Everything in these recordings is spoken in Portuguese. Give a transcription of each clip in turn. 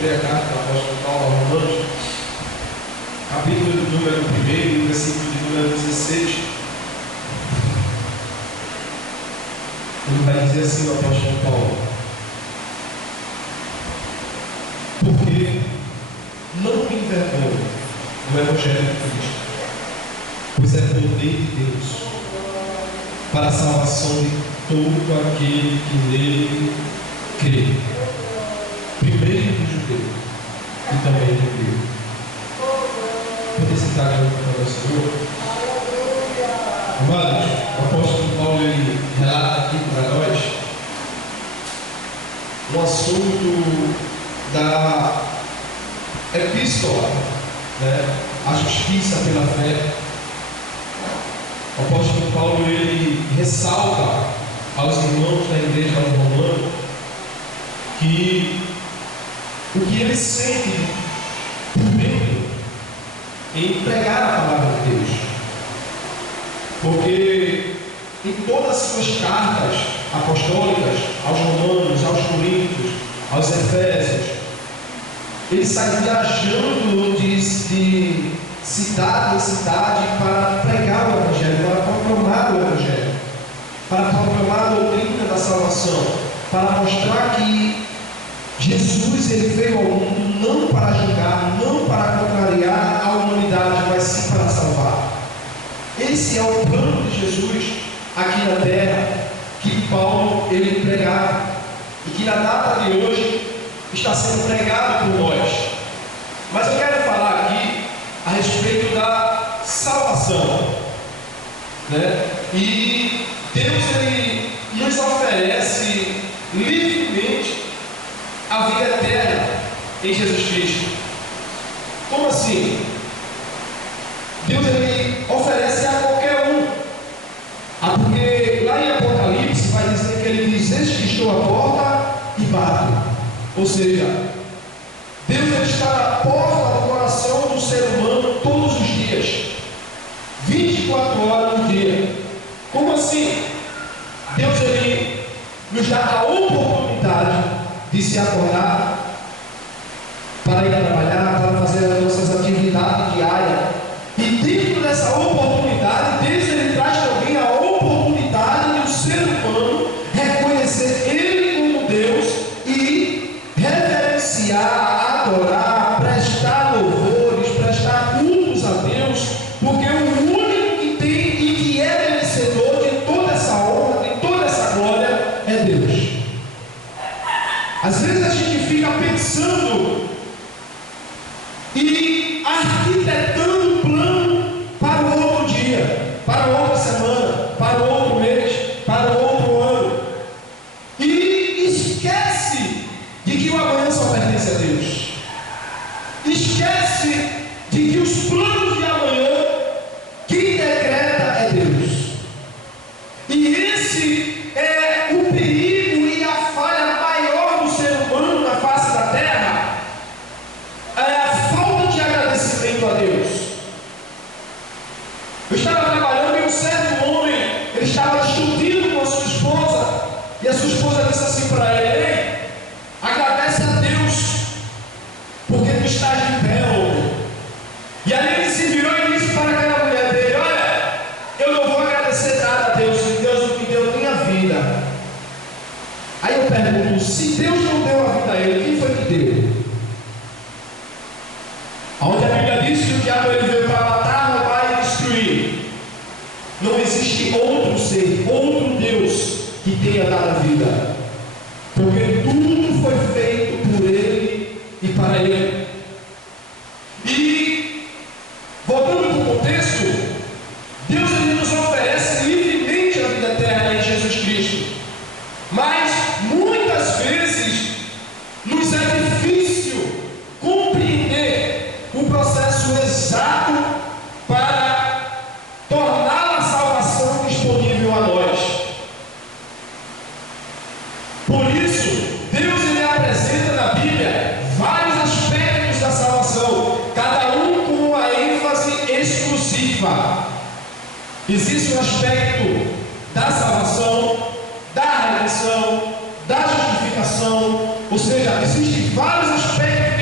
primeira carta do apóstolo Paulo aos Romanos, capítulo número 1, versículo de número 16. Ele vai dizer assim, o apóstolo Paulo: porque não me envergonho do Evangelho de Cristo, pois é poder de Deus para a salvação de todo aquele que nele crê, primeiro do judeu e também do grego. Poder citar junto para o Senhor? Amados, o apóstolo Paulo ele relata aqui para nós um assunto da epístola, a justiça pela fé. O apóstolo Paulo ele ressalta aos irmãos da igreja aos Romanos que o que ele sente por dentro em pregar a palavra de Deus, porque em todas as suas cartas apostólicas aos Romanos, aos Coríntios, aos Efésios, ele sai viajando de cidade em cidade para pregar o Evangelho, para proclamar o Evangelho, para proclamar a doutrina da salvação, para mostrar que Jesus ele veio ao mundo não para julgar, não para contrariar a humanidade, mas sim para salvar. Esse é o plano de Jesus aqui na terra, que Paulo ele pregava e que na data de hoje está sendo pregado por nós. Mas eu quero falar aqui a respeito da salvação, E Deus ele nos oferece livremente a vida eterna em Jesus Cristo. Como assim? Deus ele oferece a qualquer um. Porque lá em Apocalipse vai dizer que ele diz: eis que estou à porta e bato. Ou seja, Deus ele está na porta do coração do ser humano todos os dias, 24 horas no dia. Como assim? Deus ele nos dá a oportunidade de se acordar para ir trabalhar, para fazer as nossas atividades diárias. E dentro dessa oportunidade, Deus ele traz também a oportunidade de o ser humano reconhecer Ele como Deus e reverenciar, adorar, prestar louvores, prestar cultos a Deus, porque o único que tem e que é merecedor de toda essa honra, de toda essa glória, é Deus. Às vezes a gente fica pensando e arquitetando um plano para o outro dia, para outra semana, para o outro mês, para o outro ano, e esquece de que o amanhã só pertence a Deus. Esquece de que os planos de amanhã, quem decreta é Deus. E esse é o perigo e a falha maior do ser humano na face da terra, é a falta de agradecimento a Deus. Eu estava trabalhando e um certo homem, ele estava discutindo com a sua esposa, e a sua esposa disse assim para ele: ei, agradece a Deus, porque tu estás de pé, homem. E aí ele se virou e disse para aquela mulher dele: olha, eu não vou agradecer nada a Deus, se Deus não me deu nem a vida. Aí eu pergunto: se Deus não deu a vida a ele, quem foi que deu? Onde a Bíblia diz que o diabo ele veio para matar, roubar e destruir. Não existe outro ser, outro Deus que tenha dado a vida, porque tudo foi feito por Ele e para Ele. E voltando para o contexto, Deus ele nos oferece livremente a vida eterna em Jesus Cristo, mas muitas vezes nos é difícil compreender o processo exato para tornar a salvação disponível a nós. Por isso, Deus ele apresenta na Bíblia vários aspectos da salvação, cada um com uma ênfase exclusiva. Existe um aspecto da salvação, da redenção, da justificação, ou seja, existem vários aspectos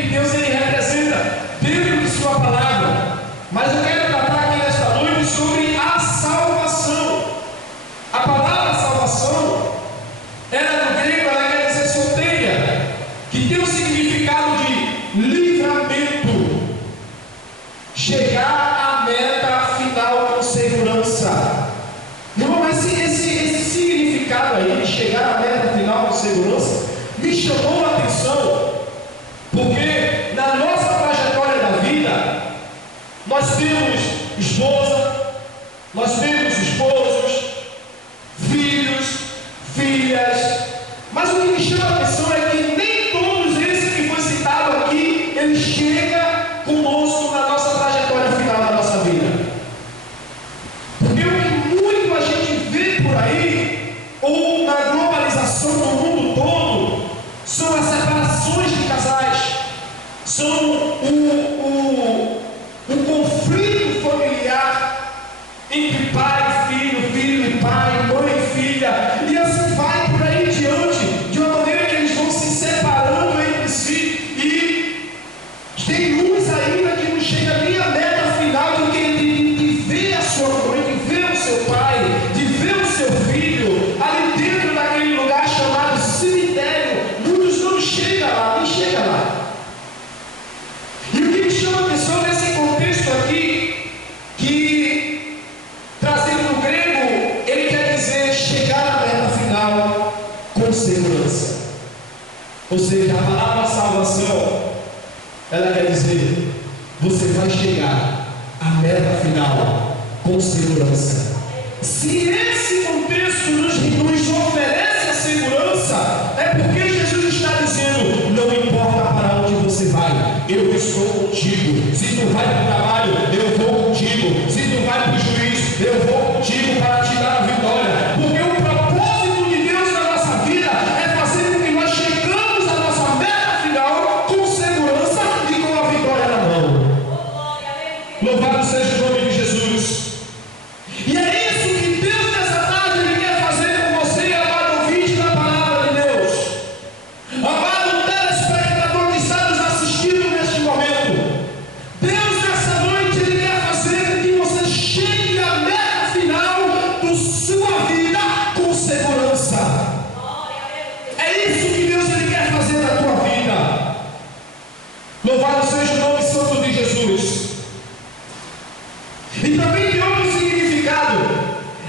significado de livramento. Chegar à meta final com segurança. Não, mas esse significado aí de chegar à meta final com segurança me chamou a atenção, porque na nossa trajetória da vida nós temos esposa, nós temos esposos, filhos, filhas, mas o que me chama a atenção é que nem todos esses que foi citado aqui, ele chega conosco na nossa trajetória final da nossa vida. Porque o que muito a gente vê por aí, ou na globalização do mundo todo, são as separações de casais, são o conflito familiar entre pai e filho, filho e pai, mãe e filha, e assim vai por aí diante, de uma maneira que eles vão se separando entre si, e tem uns ainda que não chega nem à meta final, de ver a sua mãe, de ver o seu pai, de ver o seu filho, ali dentro daquele lugar chamado cemitério. Muitos não chegam lá, nem chegam lá. E o que me chama a atenção nesse contexto aqui, que trazendo no grego, ele quer dizer chegar à meta final com segurança. Ou seja, a palavra salvação, ela quer dizer, você vai chegar à meta final com segurança. Se esse contexto nos oferece a segurança, é porque Jesus está dizendo, não importa para onde você vai, eu estou contigo. Se tu vai para o trabalho, eu vou contigo. Se tu vai para o juiz, eu vou contigo para te dar a vitória. Porque o propósito de Deus na nossa vida é fazer com que nós chegamos à nossa meta final com segurança e com a vitória na mão. Louvado seja o nome de Jesus. E é isso que Deus nessa tarde Ele quer fazer com você, amado ouvinte da palavra de Deus, amado telespectador que está nos assistindo neste momento. Deus nessa noite Ele quer fazer com que você chegue à meta final da sua vida com segurança. É isso que Deus Ele quer fazer na tua vida. Louvado seja o nome santo de Jesus. E também tem outro significado.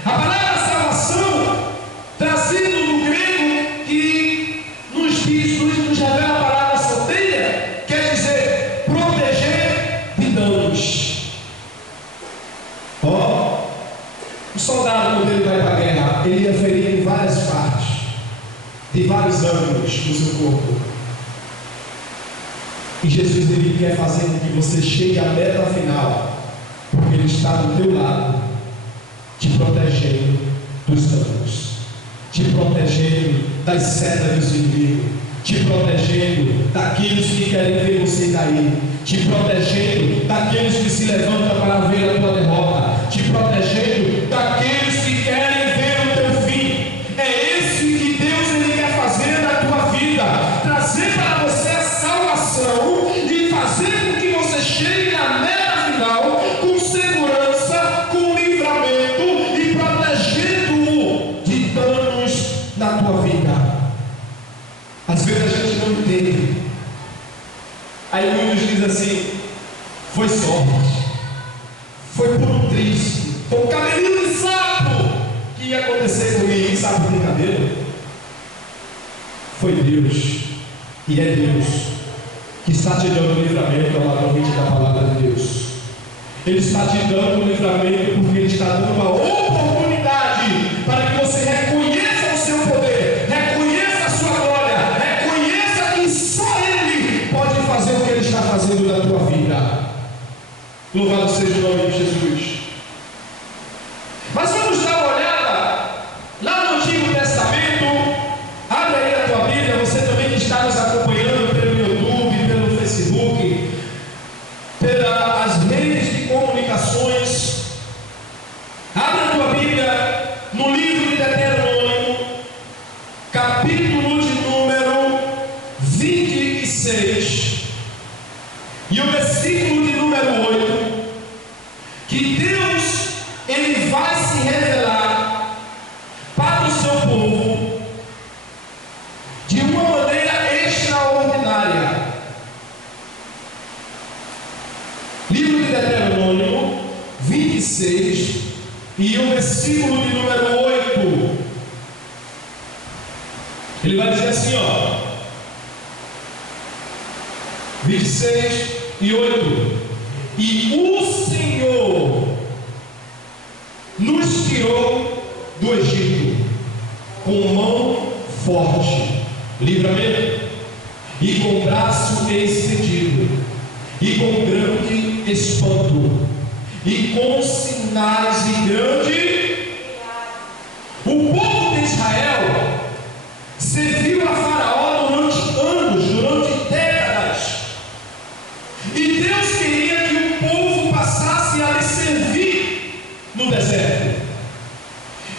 A palavra salvação, trazido do grego, que nos diz, nos revela a palavra soteria, quer dizer proteger de danos. Ó, o soldado, quando ele vai para a guerra, ele ia ferir em várias partes, de vários ângulos do seu corpo. E Jesus ele quer fazer com que você chegue à meta final, porque Ele está do teu lado, te protegendo dos danos, te protegendo das setas dos inimigos, te protegendo daqueles que querem ver você cair, te protegendo daqueles que se levantam para ver a tua derrota, te protegendo daqueles que querem ver o teu fim. É esse que Deus Ele quer fazer na tua vida, trazer para você a salvação e fazer com que você chegue na meta final com segurança, com livramento e protegendo-o de danos na tua vida. Às vezes a gente não entende. Aí muitos dizem assim, foi sorte, foi por um triste, foi um cabelinho de sapo que ia acontecer comigo. Sabe por brincadeira? Foi Deus, e é Deus que está te dando livramento, amado ouvinte da palavra de Deus. Ele está te dando livramento porque Ele está dando uma oportunidade para que você reconheça o seu poder, reconheça a sua glória, reconheça que só Ele pode fazer o que Ele está fazendo na tua vida. Louvado seja o nome de Jesus. Mas vamos dar uma olhada lá no Antigo Testamento. Abre aí a tua Bíblia, você também que está nos acompanhando pelo YouTube, pelo Facebook, pelas redes de comunicações. Abre a tua Bíblia no livro de Deuteronômio, capítulo de número 26, e o versículo de número 8, que Deus Ele vai se revelar para o seu povo de uma maneira extraordinária. e o versículo de número 8, ele vai dizer assim, ó, 26 e 8: e o Senhor nos tirou do Egito com mão forte, livramento, e com braço estendido, e com grande espanto, e com sinais e grande. O povo de Israel serviu a Faraó durante anos, durante décadas, e Deus queria que o povo passasse a lhe servir no deserto.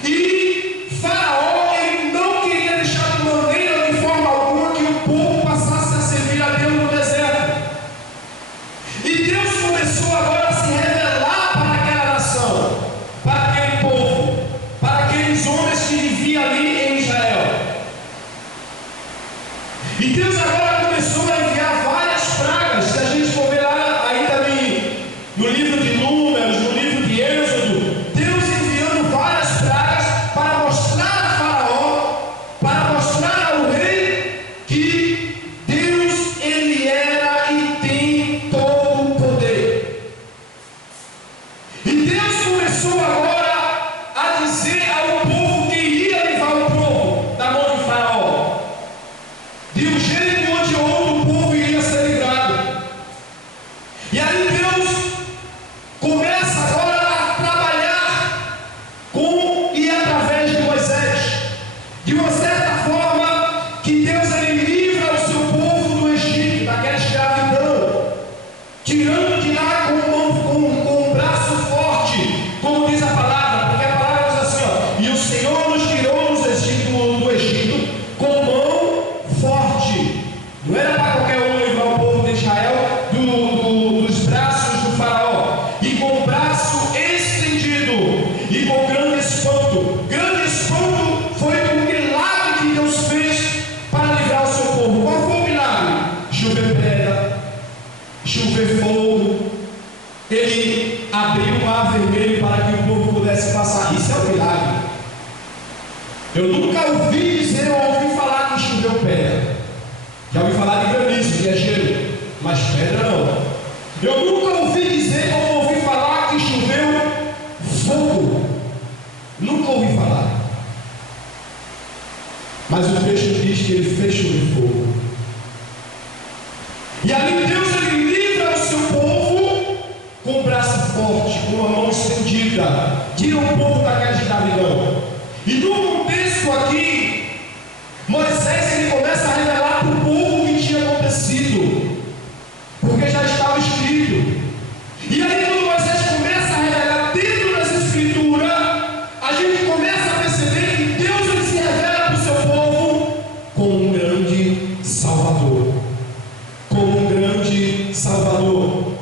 E Faraó, ele não queria deixar de maneira, de forma alguma, que o povo passasse a servir a Deus no deserto. E Deus começou agora a se revelar para aquela nação, para aquele povo, para aqueles homens que viviam ali em Israel. E Deus agora começou a enviar várias pragas. Se a gente for ver lá ainda no livro de Números, no livro de Êxodo, Deus enviando várias pragas para mostrar a Faraó, para mostrar ao rei que Deus, ele era e tem todo o poder. E Deus começou agora a dizer ao povo que iria livrar o povo da mão de Faraó, de um jeito onde outro povo iria ser livrado. E aí Deus começa agora a trabalhar com e através de Moisés, de uma certa forma que Deus, ele livra o seu povo do Egito, daquela escravidão, tirando de lá com um braço forte, como diz a palavra, porque a palavra diz assim, ó, e o Senhor nos tirou do Egito com mão forte. Não era para qualquer um livrar o povo de Israel dos braços do Faraó, e com o braço estendido, e com grande espanto. Grande espanto foi o milagre que Deus fez para livrar o seu povo. Qual foi o milagre? Chover pedra, chover fogo. Ele abriu o mar vermelho para que o povo pudesse passar. Isso é um milagre. Eu nunca ouvi dizer ou ouvi falar que choveu pedra. Já ouvi falar de granizo, que é gelo, mas pedra não. Eu nunca ouvi dizer ou ouvi falar que choveu fogo. Nunca ouvi falar. Mas o texto diz que ele fez chover fogo. E ali Deus, ele livra o seu povo com o braço forte, com a mão estendida, tira o povo daquela escravidão. E no contexto aqui, Moisés, ele começa a revelar para o povo o que tinha acontecido, porque já estava escrito. E aí quando Moisés começa a revelar dentro das escrituras, a gente começa a perceber que Deus, ele se revela para o seu povo como um grande Salvador, como um grande Salvador,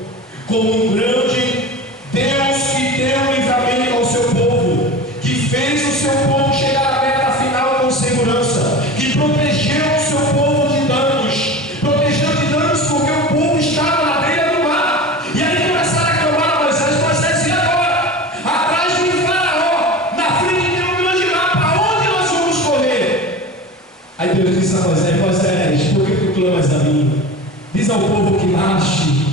como um grande Deus que deu livramento ao seu povo, que fez o seu povo chegar à meta final com segurança, que protegeu o seu povo de danos, protegeu de danos porque o povo estava na beira do mar. E aí começaram a clamar a Moisés. Moisés, e agora? Atrás de Faraó, na frente tem um grande mar, para onde nós vamos correr? Aí Deus disse a Moisés: Moisés, por que tu clamas a mim? Diz ao povo que marche,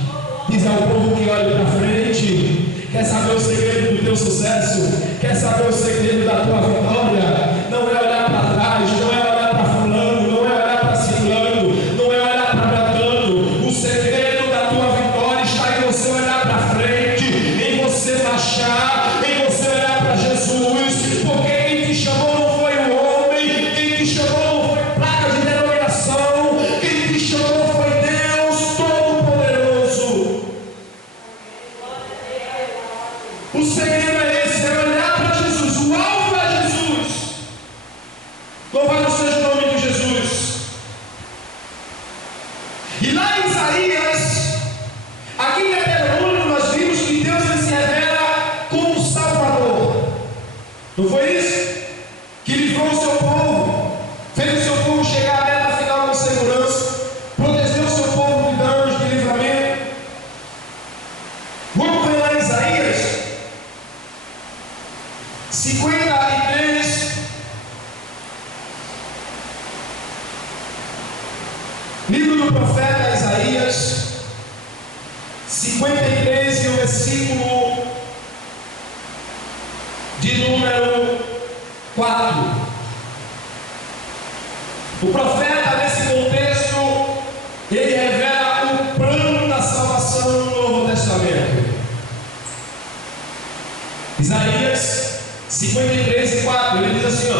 diz ao povo que olhe para frente. Quer saber o segredo do teu sucesso? Quer saber o segredo da tua vitória? Não é olhar para trás, não é olhar para fulano, não é olhar para ciclano, não é olhar para Beltrano. O segredo da tua vitória está em você olhar para frente, em você marchar, em você olhar para Jesus, porque quem te chamou não foi o homem, quem te chamou não foi placa de denominação, quem te chamou foi Deus Todo-Poderoso. O segredo é esse, é olhar para Jesus, o alvo é Jesus. Louvado seja o nome de Jesus. E lá em Isaías, aqui em Deuteronômio, nós vimos que Deus, ele se revela como Salvador. Não foi isso? Que livrou o seu povo, fez o seu povo chegar à meta final com segurança, protegeu o seu povo de danos, de livramento. Vamos ver lá em Isaías, versículo de número 4. O profeta, nesse contexto, ele revela o plano da salvação no Novo Testamento. Isaías 53:4, ele diz assim,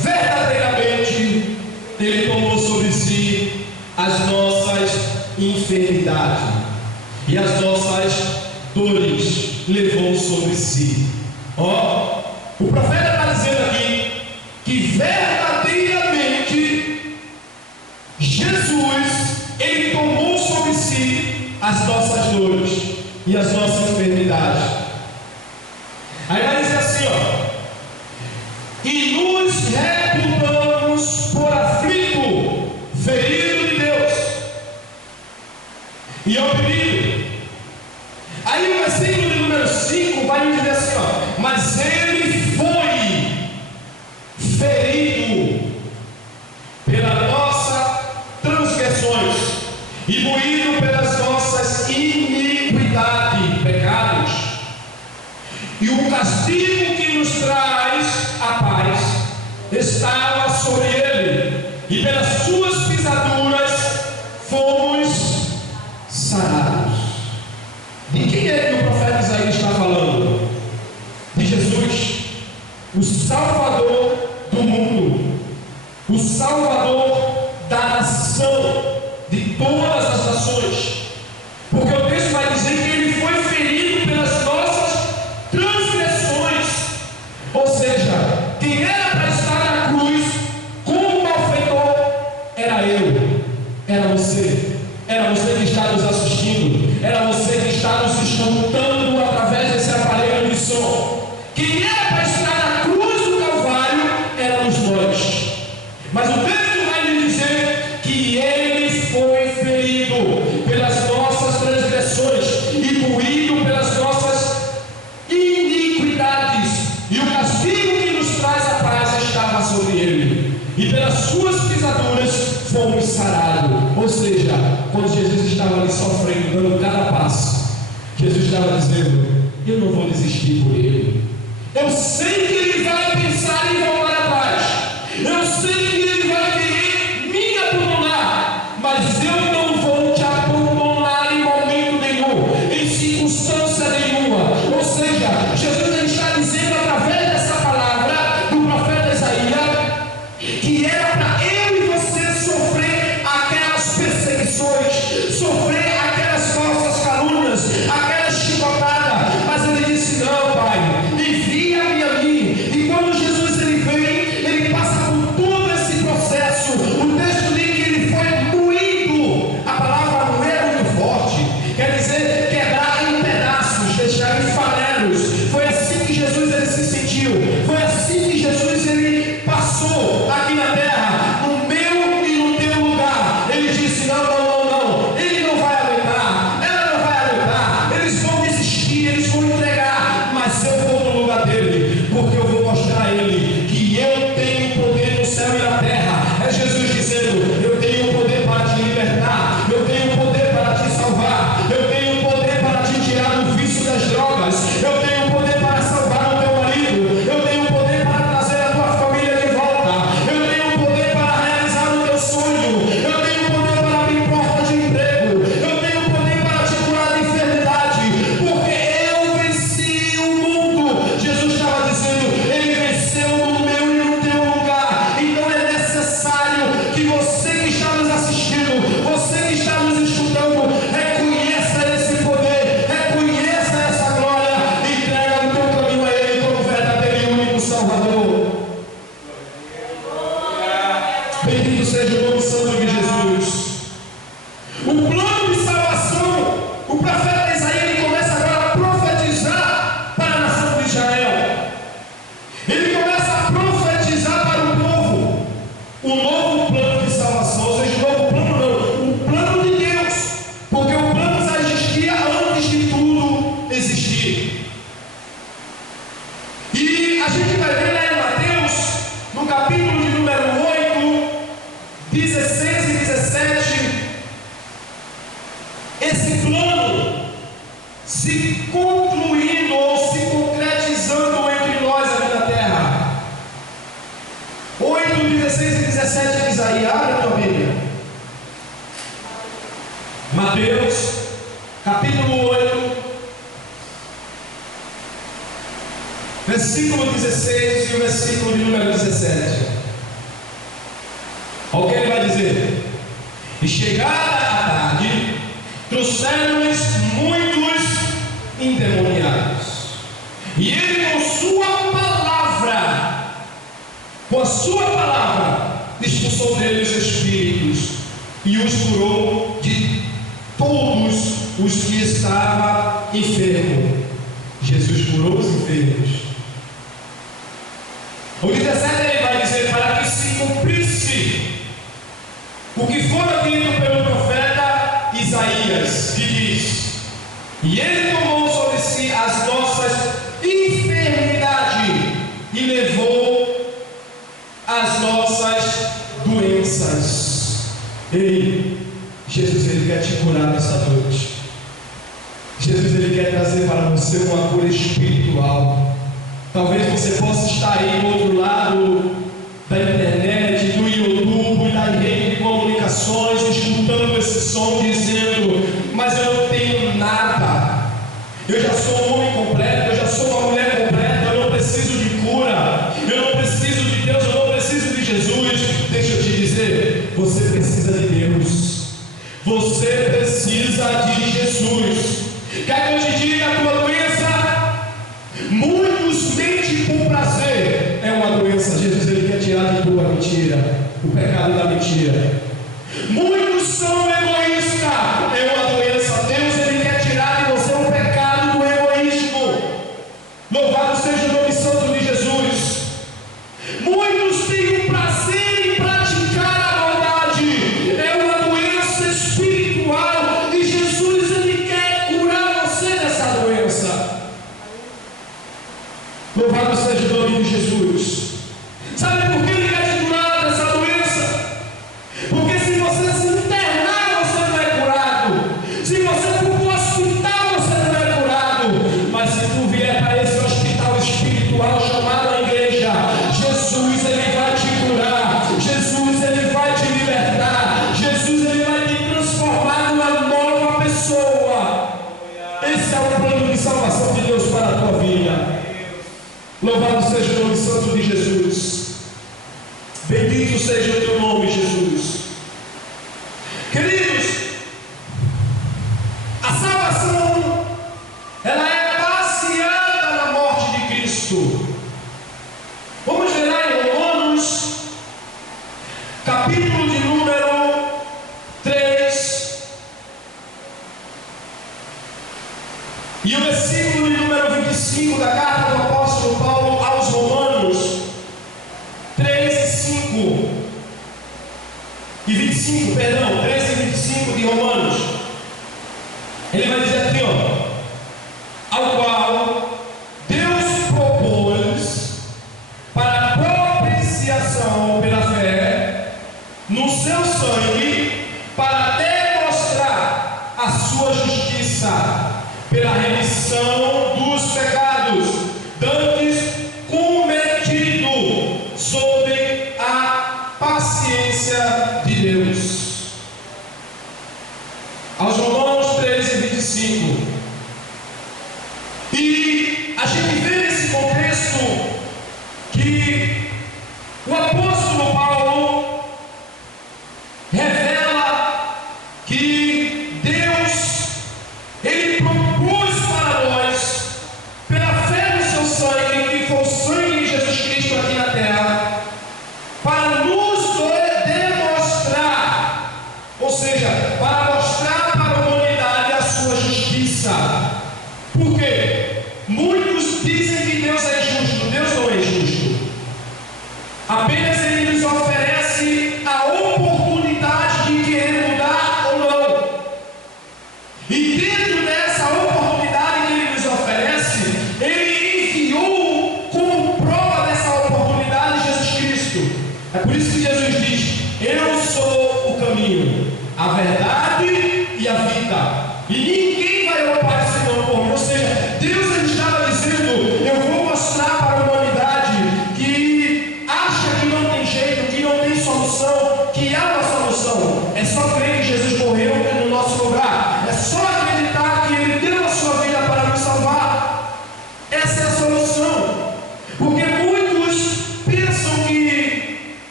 verdadeiramente ele tomou sobre si as nossas enfermidades e as nossas dores levou sobre si. O profeta está dizendo aqui que verdadeiramente Jesus, ele tomou sobre si as nossas dores e as nossas enfermidades. Aí vai dizer assim, e nos reputamos por aflito, ferido de Deus e oprimido. Aí o versículo de número 5 vai dizer assim, mas ele foi ferido pelas nossas transgressões e moído pelas nossas iniquidades, pecados. E o castigo que nos traz a paz estava sobre ele, e pelas suas pisaduras fomos sarados. De quem é que o profeta Isaías está falando? De Jesus, o Salvador do mundo, o Salvador da nação, de todas as nações. Porque o texto vai dizer que ele foi ferido pelas nossas transgressões. Ou seja, quem era para estar na cruz como malfeitor era eu, era você que está nos assistindo, era você que está nos escutando através desse aparelho de som. Quem era para estar na cruz do Calvário éramos nós. Mas o texto vai lhe dizer que ele foi ferido pelas nossas transgressões e moído pelas nossas iniquidades, e o castigo que nos traz a paz estava sobre ele, e pelas suas pisaduras fomos sarados. Ou seja, quando Jesus estava ali sofrendo, dando cada passo, Jesus estava dizendo, eu não vou desistir por ele. Eu sei que ele vai pensar em voltar atrás, eu sei que ele vai querer me abandonar, mas eu não vou te abandonar em momento nenhum, em circunstância nenhuma. Ou seja, Jesus está dizendo através dessa palavra do profeta Isaías que era para eu e você sofrer aquelas perseguições, sofrer aquelas falsas calúnias, aquelas chicotadas, mas ele disse, não, Pai, envia-me a mim. E quando Jesus ele vem, ele passa por todo esse processo. O texto diz que ele foi moído. A palavra moer é muito forte, quer dizer quebrar em pedaços, deixar em farelos. Foi assim que Jesus ele se sentiu, foi assim que Jesus ele passou aqui na terra, no meu e no teu lugar. Ele disse, não, ele não vai aguentar, ela não vai aguentar, eles vão desistir, eles vão entregar, mas eu vou no lugar dele, porque eu vou mostrar a ele que eu tenho poder no céu e na terra. É Jesus dizendo, eu tenho poder para te libertar, eu tenho poder para te salvar, eu tenho poder para te tirar do vício das drogas, eu tenho poder para salvar o teu marido, eu tenho poder para trazer a tua família de volta, eu tenho poder para realizar o teu sonho, eu tenho poder para abrir porta de emprego, eu tenho poder para te curar de enfermidade, porque eu venci o mundo. Jesus estava dizendo, ele venceu no meu e no teu lugar. Então é necessário que você que está nos assistindo, você que está nos escutando, reconheça esse poder, reconheça essa glória, entrega o teu caminho a ele como verdadeiro e único Salvador. Bendito seja o nome santo de Jesus. O plano de salvação, o profeta Isaías ele começa agora a profetizar para a nação de Israel. Ele começa a profetizar para o povo o novo plano de salvação. Ou seja, o novo plano não, o plano de Deus, porque o plano já existia antes de tudo existir. E a gente vai ver lá em Mateus, no capítulo de número 8, 16 e 17, esse plano se concluindo ou se concretizando entre nós aqui na terra. 8, 16 e 17 diz aí, abre a tua Bíblia. Mateus, capítulo 8, versículo 16 e o versículo de número 17. Olha o que ele vai dizer. E chegada a tarde, trouxeram-lhes muitos endemoniados. E ele com a sua palavra, expulsou deles os espíritos e os curou de todos os que estavam enfermos. Jesus curou os enfermos. O 17 ele vai dizer, para que se cumprisse o que fora dito pelo profeta Isaías, que diz: e ele tomou sobre si as nossas enfermidades e levou as nossas doenças. Ei, Jesus ele quer te curar nessa noite. Jesus ele quer trazer para você uma cura espiritual. Talvez você possa estar aí do outro lado da internet, do YouTube e da rede de comunicações, escutando esse som, dizendo: mas eu não tenho nada, eu já sou um homem completo, eu já sou uma mulher completa, eu não preciso de cura, eu não preciso de Deus, eu não preciso de Jesus. Deixa eu te dizer, você precisa de Deus, você precisa de Jesus. Quer que eu te diga a tua doença? Muitos mentem por prazer, é uma doença. Jesus ele quer tirar de tua mentira, o pecado da mentira. Muitos são egoístas, é uma doença. Deus ele quer tirar de você o pecado do egoísmo. Louvado seja o nome santo de Jesus. Muitos têm o prazer em praticar a maldade, é uma doença espiritual, e Jesus ele quer curar você dessa doença. Louvado seja o nome de Jesus. Sabe por que ele quer te curar dessa doença? Porque se você se internar, você não é curado. Se você for para o hospital, você não é curado. Mas se tu vier para esse hospital espiritual chamado a igreja, Jesus ele vai te curar. Jesus ele vai te libertar. Jesus ele vai te transformar numa nova pessoa. Esse é o plano de salvação de Deus para a tua vida. Louvado seja o nome santo de Jesus. Bendito seja o teu nome, Jesus. Queridos, a salvação ela é baseada na morte de Cristo. Vamos ler lá em Romanos, capítulo de número 3, e o versículo de número 25 da carta do apóstolo Paulo aos Romanos, 3 e 25, perdão, 3 e 25 de Romanos. Ele vai dizer aqui, ó: ao qual Deus propôs para propiciação pela fé no seu sangue, para demonstrar a sua justiça pela remissão dos pecados dantes cometido sob a paciência de Deus. Aos Romanos 13 e 25. E a gente vê nesse contexto que o apóstolo Paulo revela que Deus ele propôs para nós, pela fé no seu sangue, que foi o sangue de Jesus Cristo aqui na terra, para nos demonstrar, ou seja, para mostrar para a humanidade a sua justiça.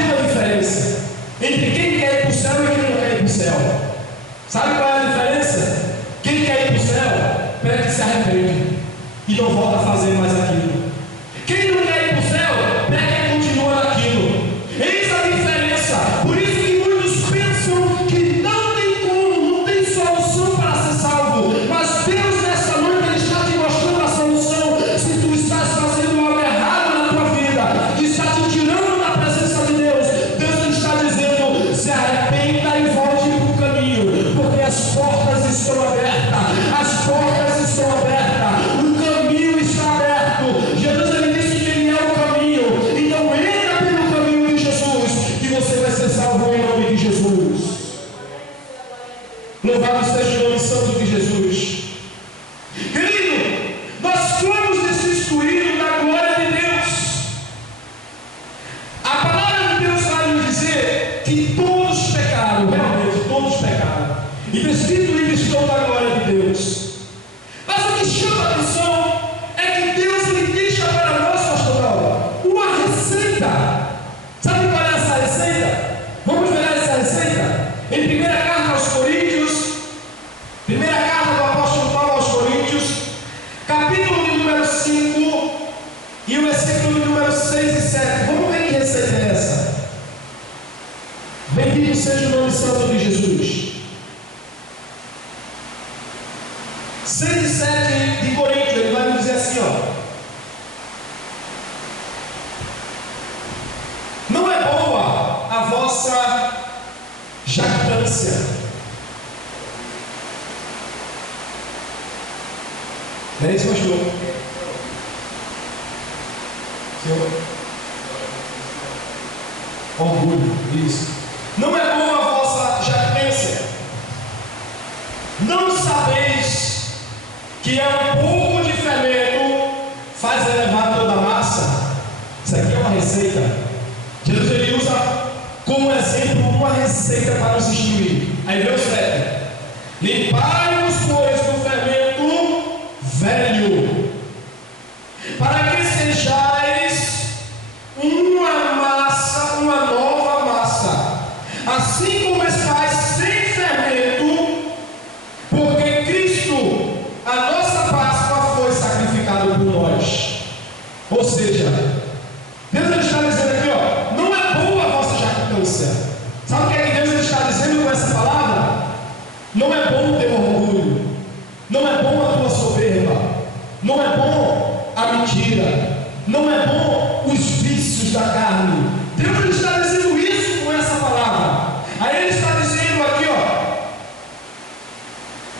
diga a diferença entre quem quer ir para o céu e quem não quer ir para o céu. Sabe qual é a diferença? Quem quer ir para o céu, pede que se arrepende e não volta a fazer mais aquilo. Quem não quer ir para o céu, pede que continua naquilo. Eis a diferença. Por isso que muitos pensam que não tem como, não tem solução para ser salvo. Mas Deus nessa noite Ele está te mostrando a solução. Se tu estás fazendo algo errado na tua vida, que está te tirando da presença de Deus, Deus está dizendo: se arrependa e volte para o caminho, porque as portas estão abertas. As portas estão abertas. O caminho está aberto. Jesus Ele disse que Ele é o caminho. Então entra pelo caminho de Jesus, que você vai ser salvo em nome de Jesus. Louvado seja o nome santo de Jesus. Querido, nós fomos destituídos da glória de Deus. A palavra de Deus vai nos dizer que todos pecaram, realmente todos pecaram, e destituídos estão da glória de Deus. Mas o que chama a atenção é que Deus Ele deixa para nós, pastor Paulo, uma receita. Sabe qual é essa receita? Vamos ver essa receita em primeira carta aos Coríntios, primeira carta do apóstolo Paulo aos Coríntios, capítulo de número 5 e o versículo de número 6 e 7. Vamos ver que receita é essa. Bendito seja o nome santo de Jesus. 6 e 7 de Coríntios, ele vai nos dizer assim, ó: não é boa a vossa jactância. Não é isso, pastor? Senhor? Orgulho, isso. Não é boa a vossa jactância. Não sabeis que é um pouco de fermento faz elevar toda a massa? Isso aqui é uma receita. Jesus Ele usa como exemplo uma receita para nos instruir. Aí vem o 7: limpai-vos, pois, do fermento velho, para que sejais uma massa, uma nova massa, assim como estáis sem fermento, porque Cristo, a nossa Páscoa, foi sacrificado por nós. Ou seja, Deus está dizendo aqui, ó, não é boa a vossa jactância. Sabe o que é que Deus está dizendo com essa palavra? Não é bom ter orgulho, não é bom a tua soberba, não é bom a mentira, não é bom os vícios da carne. Deus está dizendo isso com essa palavra. Aí Ele está dizendo aqui, ó,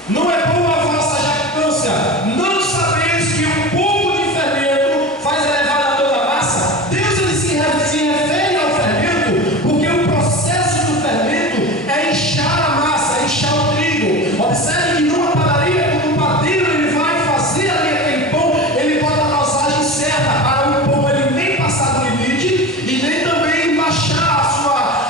não é boa a vossa jactância. Não sabeis que um pouco de fermento faz elevar a toda a massa? Deus Ele se refere ao fermento, porque o processo do fermento é inchar a massa, é inchar o trigo. Observe que numa padaria, quando o padeiro ele vai fazer ali aquele pão, ele bota a dosagem certa para o pão ele nem passar do limite e nem também baixar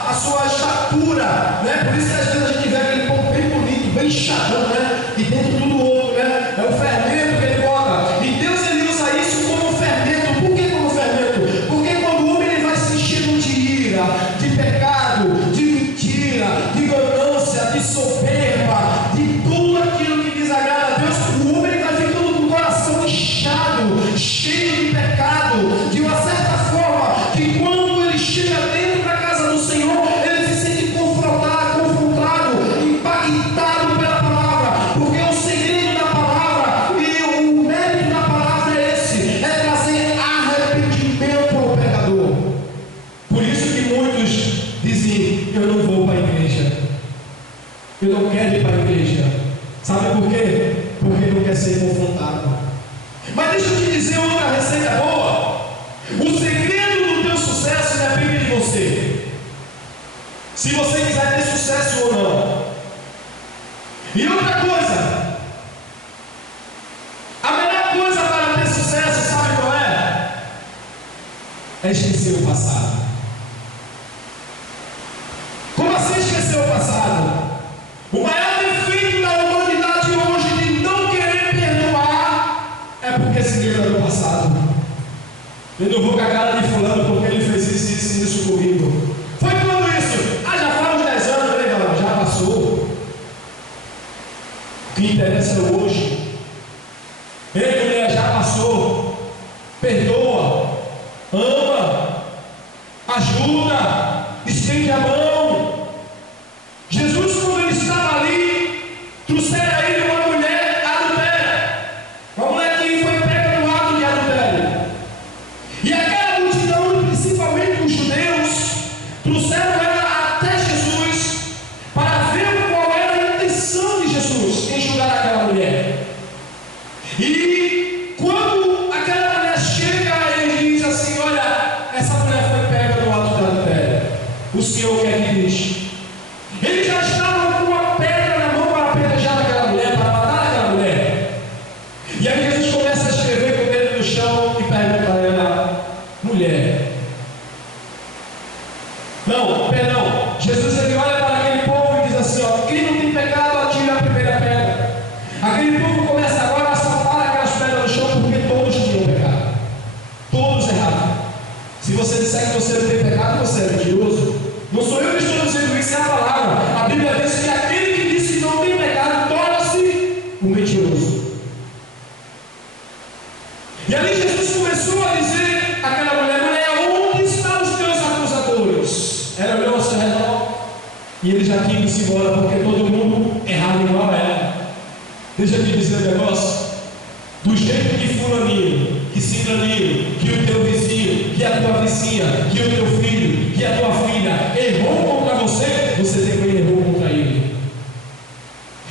a sua estatura, né? Por isso que às vezes a gente vê aquele pão bem bonito, bem inchadão, né? E dentro tudo outro, né? É o fermento que ele bota. E Deus Ele usa isso como fermento. Por que como fermento? Porque quando o homem ele vai se enchendo de ira, de pecado, de mentira, de ganância, de soberba, de tudo aquilo que desagrada a Deus, o homem ele vai ficando com o coração inchado, cheio de pecado, de uma certa forma que quando ele chega dentro da casa do Senhor, ele se sente confrontado, impactado pela palavra, porque o segredo da palavra e o mérito da palavra é esse, é trazer arrependimento ao pecador. Por isso que muitos dizem: eu não vou para a igreja, eu não quero ir para a igreja. Sabe por quê? Porque não quer ser confrontado. Mas deixa eu te dizer outra receita boa. O segredo do teu sucesso depende de você, se você quiser ter sucesso ou não. E outra coisa, a melhor coisa para ter sucesso, sabe qual é? É esquecer o passado. Como assim esquecer o passado? O maior defeito da humanidade hoje de não querer perdoar é porque se lembra do passado. Eu não vou com a cara de fulano porque ele fez isso comigo. passou. O que interessa é hoje. Ei, mulher, já passou. Perdoa, ama, ajuda, estende a mão. Jesus, quando ele estava ali, trouxeram a ele uma mulher adultéria, uma mulher que foi pega no ato de adultério. E aquela multidão, principalmente os judeus, trouxeram ela até Jesus para ver qual era a intenção de Jesus em julgar aquela mulher. E quando aquela mulher chega, ele diz assim: olha, essa mulher foi pega no ato de adultério. O Senhor o que é que diz? Ele já estava com uma pedra na mão para apedrejar aquela mulher, para matar aquela mulher. E aí Jesus começa a escrever com o dedo no chão e pergunta a ela: mulher. Não, perdão. Jesus ele olha para aquele povo e diz assim: ó, quem não tem pecado, atira a primeira pedra. Aquele povo começa agora a saltar aquelas pedras no chão, porque todos tinham pecado. Todos erraram. Se você disser que você não tem pecado, você é mentiroso. Não sou eu que estou dizendo isso, é a palavra. A Bíblia diz que aquele que diz que não tem pecado torna-se um mentiroso. E ali Jesus começou a dizer àquela mulher: mulher, onde estão os teus acusadores? Ela olhou ao seu redor e ele já tinha ido-se embora, porque todo mundo errava igual a ela. Deixa eu te dizer um negócio. Do jeito que fulaninho, que ciclaninho, que o teu vizinho, que a tua vizinha, que o teu filho, que a tua filha errou contra você, você também errou contra ele.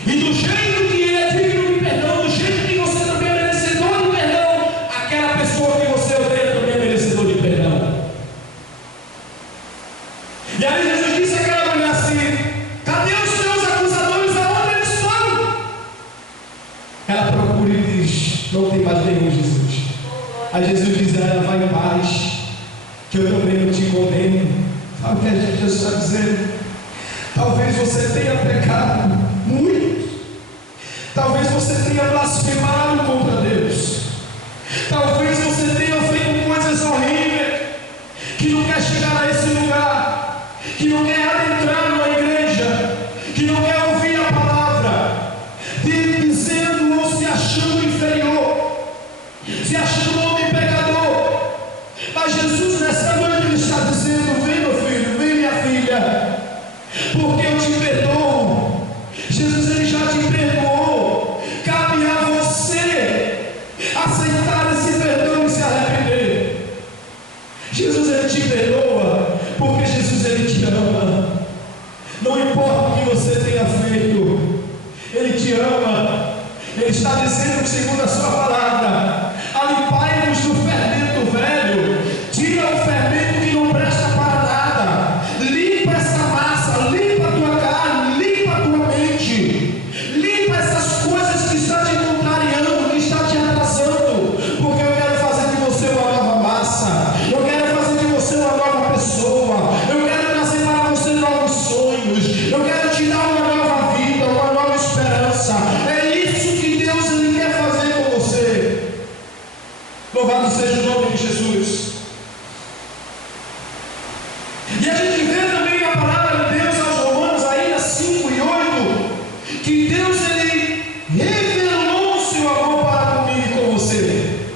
E do jeito que ele é digno de perdão, do jeito que você também é merecedor de perdão, aquela pessoa que você odeia também é merecedor de perdão. E aí Jesus disse àquela mulher assim: cadê os teus acusadores? Aonde eles estão? Ela procura e diz: não tem mais nenhum, Jesus. Aí Jesus diz a ela: vai em paz, que eu também não te condeno. Sabe o que Jesus está dizendo? Talvez você tenha pecado muito, talvez você tenha blasfemado contra Deus, talvez você tenha feito coisas horríveis, que não quer chegar a esse lugar, que não quer adentrar numa igreja, que não quer ouvir a palavra, dizendo ou se achando inferior, se achando um homem pecador. Mas Jesus nessa noite ele está dizendo: vem meu filho, vem minha filha, porque eu te perdoo. Jesus ele já te perdoou. Cabe a você aceitar esse perdão e se arrepender. Jesus ele te perdoa, porque Jesus ele te ama. Não importa o que você tenha feito, ele te ama. Ele está dizendo, segundo a sua palavra: alipai-nos do fermento velho, tira o fermento que não presta para nada, limpa essa massa, limpa a tua carne, limpa a tua mente, limpa essas coisas que estão te contrariando, que estão te atrasando, porque eu quero fazer de você uma nova massa, eu quero fazer de você uma nova pessoa, eu quero trazer para você novos sonhos, eu quero te dar uma nova vida, uma nova esperança. É isso que Deus ele quer fazer com você. Louvado seja o nome de Jesus. E a gente vê também a palavra de Deus aos Romanos, ainda 5 e 8, que Deus ele revelou o seu amor para comigo e com você.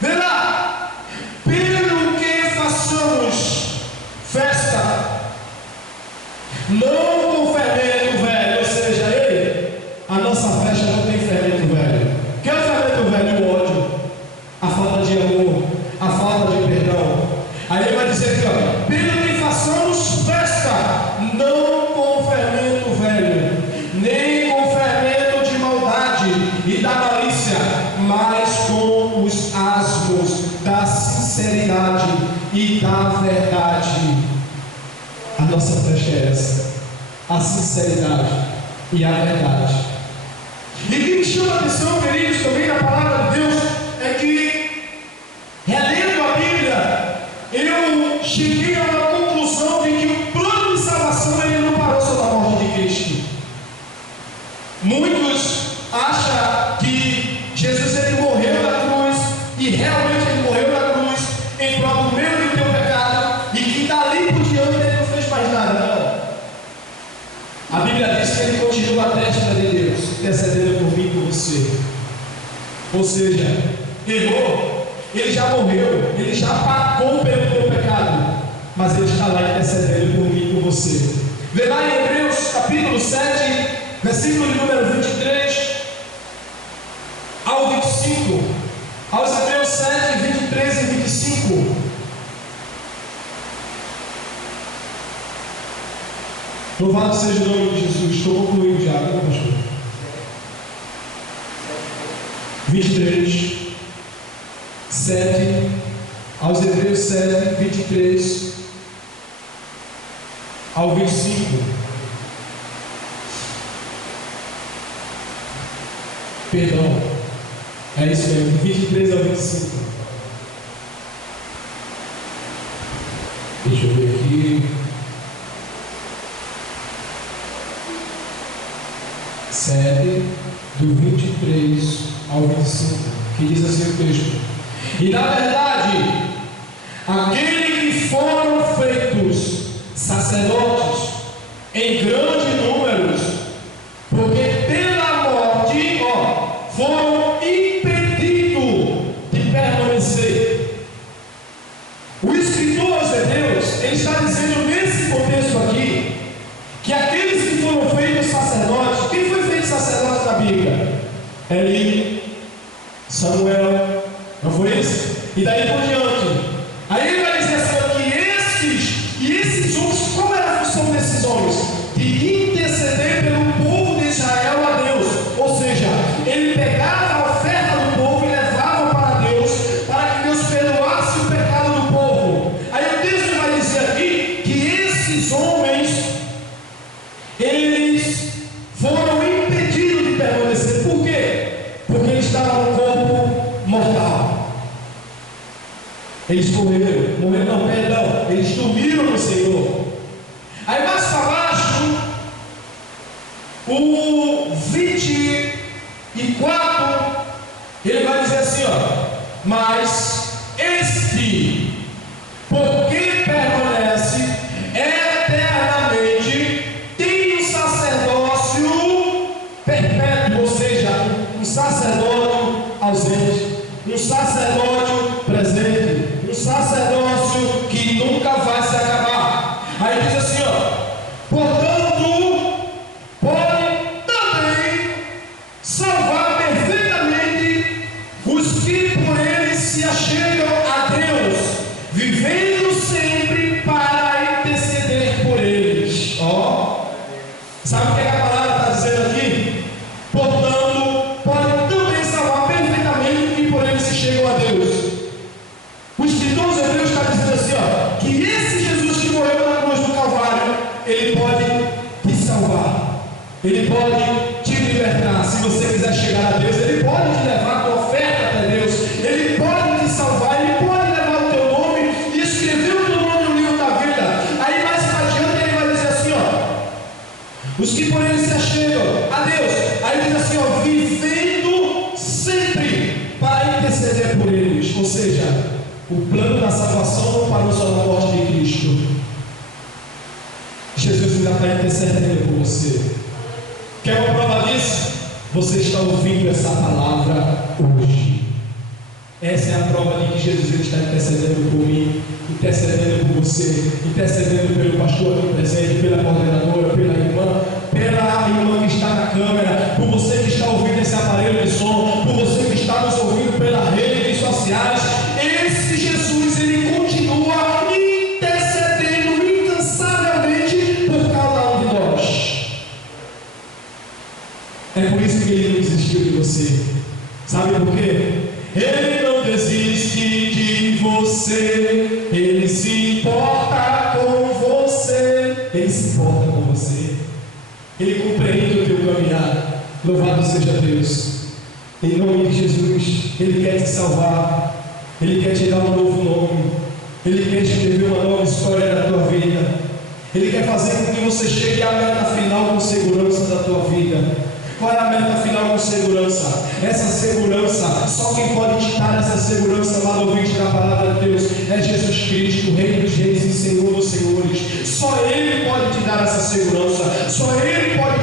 Vê lá: pelo que façamos festa, não com fermento velho, ou seja, a nossa festa não tem fermento velho. O que é o fermento velho? O ódio, a falta de amor, a falta de perdão. Aí ele vai dizer aqui, ó: pelo que façamos festa, não com fermento velho, nem com fermento de maldade e da malícia, mas com os asmos da sinceridade e da verdade. A nossa festa é essa: a sinceridade e a verdade. E o que me chama a atenção, queridos, também na palavra de Deus, é que, relendo a Bíblia, eu cheguei a uma conclusão de que o plano de salvação ele não parou sobre a morte de Cristo. Muitos acham que Jesus ele morreu na cruz, e realmente ele morreu na cruz em prol do meu e do teu pecado, e que dali por diante ele não fez mais nada. Não. A Bíblia intercedendo por mim e por você. Ou seja, errou, ele já morreu, ele já pagou pelo teu pecado, mas ele está lá intercedendo por mim e por você. Vê lá em Hebreus capítulo 7, versículo de número 23 ao 25. Aos Hebreus 7, 23 e 25. Louvado seja o nome de Jesus. Estou concluindo já, não, pastor? 23, 7, aos Hebreus 7, 23 ao 25. Perdão, é isso mesmo, 23 ao 25. Deixa eu ver aqui. 7, do 23 ao 25, que diz assim o texto: e na verdade, aqueles que foram feitos sacerdotes em grandes números, porque pela morte, foram impedidos de permanecer. O escritor aos Hebreus, ele está dizendo nesse contexto aqui, que aqueles que foram feitos sacerdotes, quem foi feito sacerdote na Bíblia? Eli, Samuel, não foi isso? E daí por diante. Aí ele vai dizer assim, que esses homens, qual era a função desses homens? De interceder pelo povo de Israel a Deus. Ou seja, ele pegava a oferta do povo e levava para Deus, para que Deus perdoasse o pecado do povo. Aí o texto vai dizer aqui que esses homens, eles foram impedidos de permanecer. Por quê? Porque eles estavam no corpo mortal. Eles eles dormiram no Senhor. Aí mais para baixo, o 24, ele vai dizer assim, mas este, porque permanece eternamente, tem um sacerdócio perpétuo, ou seja, um sacerdócio ausente, um sacerdócio presente, um sacerdócio que nunca vai se acabar. Aí diz assim, portanto, pode também salvar perfeitamente os que por ele se achegam a Deus, vivendo sempre para interceder por eles. Sabe o que a palavra está dizendo aqui? Portanto, pode também salvar perfeitamente os que por ele se chegam a Deus. O escritor dos Hebreus está dizendo assim, que esse Jesus que morreu na cruz do Calvário, ele pode te salvar, ele pode te libertar. Se você quiser chegar a Deus, ele pode te levar a tua oferta até Deus, ele pode te salvar, ele pode levar o teu nome e escrever o teu nome no livro da vida. Aí mais para adiante ele vai dizer assim, os que por ele se achegam a Deus, aí diz assim, vivendo sempre para interceder por eles. Ou seja, o plano da salvação não parou só na morte de Cristo. Jesus ainda está intercedendo por você. Quer uma prova disso? Você está ouvindo essa palavra hoje. Essa é a prova de que Jesus está intercedendo por mim, intercedendo por você, intercedendo pelo pastor aqui presente, pela coordenadora, pela irmã que está na câmera, por você que está ouvindo esse aparelho de som, por você que está nos ouvindo pelas redes sociais. Esse Jesus, ele continua intercedendo incansavelmente por cada um de nós. É por isso que ele não desistiu de você. Sabe por quê? Ele não desiste de você, ele se importa com você, ele se importa com você, ele compreende o teu caminhar. Louvado seja Deus. Em nome de Jesus, ele quer te salvar, ele quer te dar um novo nome, ele quer escrever uma nova história da tua vida, ele quer fazer com que você chegue à meta final com segurança da tua vida. Qual é a meta final com segurança? Essa segurança, só quem pode te dar essa segurança lá no ouvinte da palavra de Deus é Jesus Cristo, Rei dos Reis e Senhor dos Senhores. Só Ele pode te dar essa segurança, só Ele pode